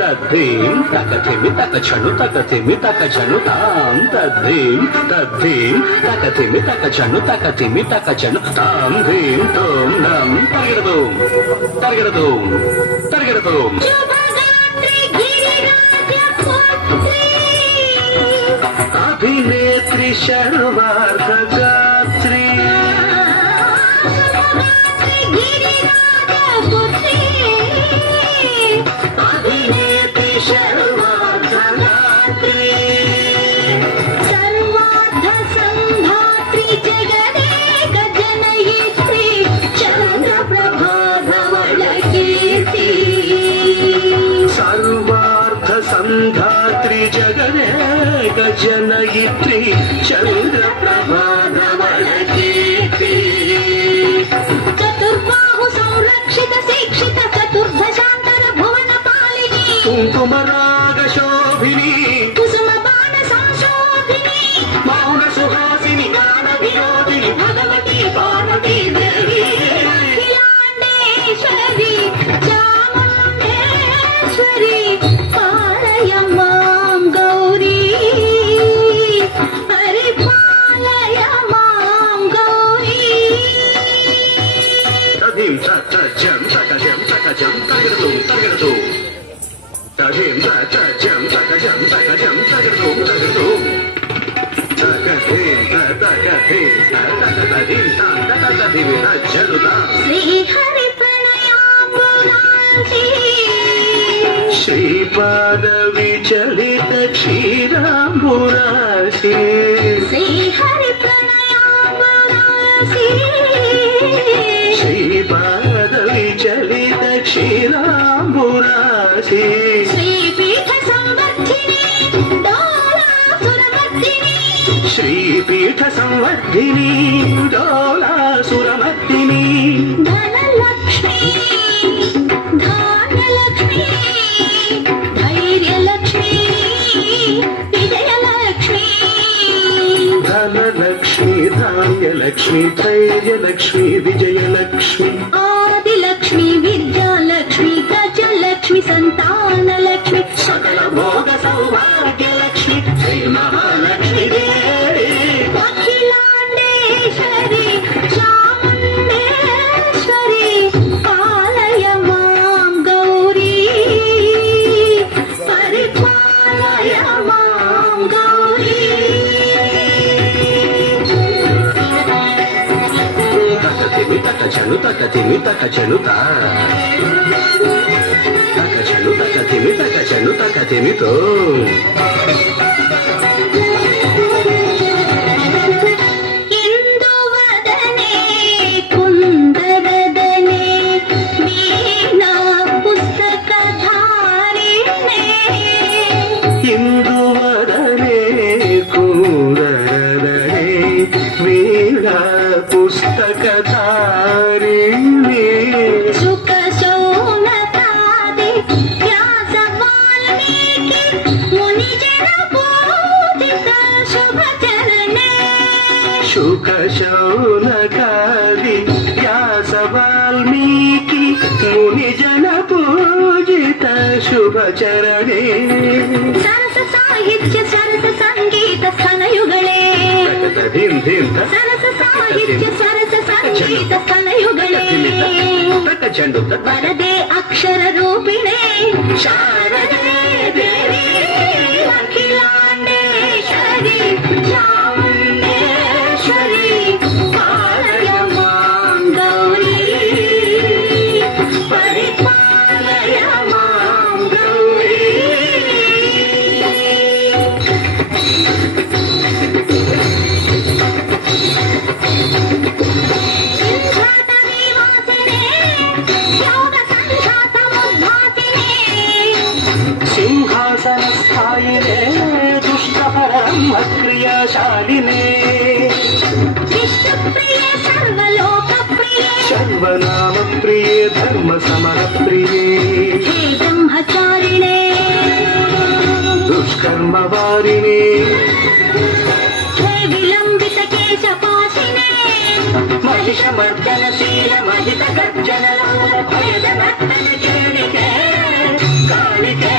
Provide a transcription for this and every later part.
తద్ధీం తకథిమి తకచను తకథిమి తకచను తాం తద్ధీం తద్ధీం తకథిమి తకచను తకథిమి తకచను తాం ధీం తోం నం తరిగడదోం తరిగడదోం తరిగడదోం అభినేత్రి శర్వార్ధగాత్రి అభినేత్రి శర్వార్ధగాత్రి సర్వార్థ సంధాత్రి జగదేక జనయిత్రి చంద్రప్రభాధవళ కీర్తి సర్వార్థ సంధాత్రి జగదేక జనయిత్రి చంద్రప్రభాధవళ కీర్తి చతుర్బాహు సంరక్షిత శిక్షిత చతుర్భశాంతర భువన పాలిని కుంకుమరాగ శోభిని కుసుమ బాణ సంశోభిని మౌన సుహాసిని గాన వినోదిని భగవతి పార్వతీ దేవి అఖిలాండేశ్వరి చాముండేశ్వరి పాలయ మాం గౌరీ పరిపాలయ మాం గౌరీ తధీం తజం తకజం తకజం తగడదోం తగడదోం తధీం తజం తకజం తకజం తగడదోం తగడదోం తకధీం తకధీం తకధీం తకధీం తజలుదా శ్రీహరి ప్రణయామృతాంసి శ్రీపాద విచలిత క్షీరాంబురాశి శ్రీహరి ప్రణయామృతాంసి శ్రీపాద విచలిత క్షీరాంబురాశి శ్రీపీఠ సంవర్ధిని డోలాసురమర్దిని శ్రీపీఠ సంవర్ధిని డోలాసురమర్దిని ధనలక్ష్మి ధాన్యలక్ష్మి ధైర్యలక్ష్మి విజయలక్ష్మి ధనలక్ష్మి ధాన్యలక్ష్మి ధైర్యలక్ష్మి విజయలక్ష్మి ఆదిలక్ష్మి విద్యాలక్ష్మి గజలక్ష్మి సంతానలక్ష్మి సకల భోగ సౌభాగ్యలక్ష్మి శ్రీ మహాలక్ష్మి దేవి అఖిలాండేశ్వరి చాముండేశ్వరి పాలయ మాం గౌరీ పరిపాలయ మాం గౌరీ తకతిమి తకచను తకతిమి తకచను తకచను తకతిమి తకచను తకతిమితో ఇందువదనే కుందరదనే వీణా పుస్తకధారిణే ఇందువదనే కూదరదనే వీణా పుస్తకధారిణి సుఖ శౌనకాది వ్యాస వాల్మీకి ముని జన పూజిత శుభ చరణే శుక శౌనకాది వ్యాస వాల్మీకి ముని జన పూజిత శుభచరణే సరస సాహిత్య సరస సంగీత స్థనయుಗಳೇ ధీం ధీం సరస సాహిత్య సరస సంగీత స్థనయుಗಳೇ తకచండు వరదే అక్షర రూపిణే శారదే దేవి అఖిలాండేశ్వరి చాముండేశ్వరి పాలయ మాం గౌరీ పరిపాలయ మాం గౌరీ సింహాసన నివాసినే యోగ సంఘాతముద్భాసినే సింహాసనస్థాయినే దుష్టపరమక్రియాశాలినే విష్ణుప్రియే సర్వలోకప్రియే సర్వనామ ప్రియే ధర్మ సమర ప్రియే హే బ్రహ్మచారిణే దుష్కర్మ వారిని హే విలంబిత కేశపాశినే మహిషమర్దనశీల మహిత గర్జన భయద నర్తన కేళికే కాళికే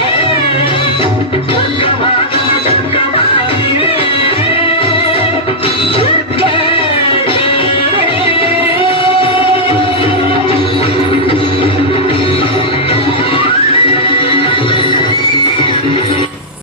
స్వర్గమాత